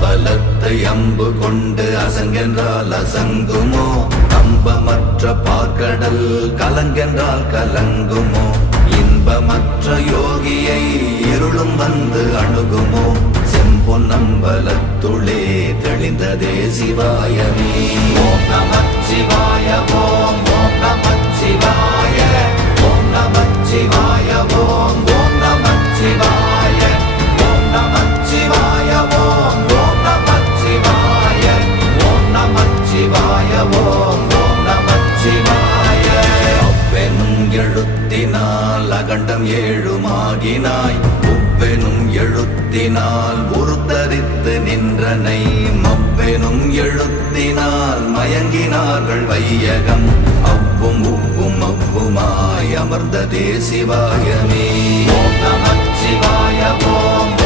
அம்பலத்தை அம்பு கொண்டு அசங்கென்றால் அசங்குமோ? நம்பமற்ற பார்க்கடல் கலங்கென்றால் கலங்குமோ? இன்பமற்ற யோகியை இருளும் வந்து அணுகுமோ? செம்பொன்னம்பலத்துளே தெளிந்ததே சிவாயமே. ஓம் நமச்சிவாய ஓம் ஓம் நமச்சிவாய ஓம் நமச்சிவாய ஓம் ஓம் நமச்சிவாய ஓம் நமச்சிவாய ஓம் ஓம் நமச்சிவாய ஓம் நமச்சிவாய ஓம் ஓம் நமச்சிவாய. அவ்வெனும் எழுத்தினால் அகண்டம் ஏழுமாகினாய், உவ்வெனும் எழுத்தினால் உருத்தரித்து நின்றனை, மவ்வெனும் எழுத்தினால் மயங்கினார்கள் வையகம், அவ்வும் உவ்வும் அவ்வுமாய் அமர்ந்ததே சிவாயமே. ஓம் நமச்சிவாய ஓம்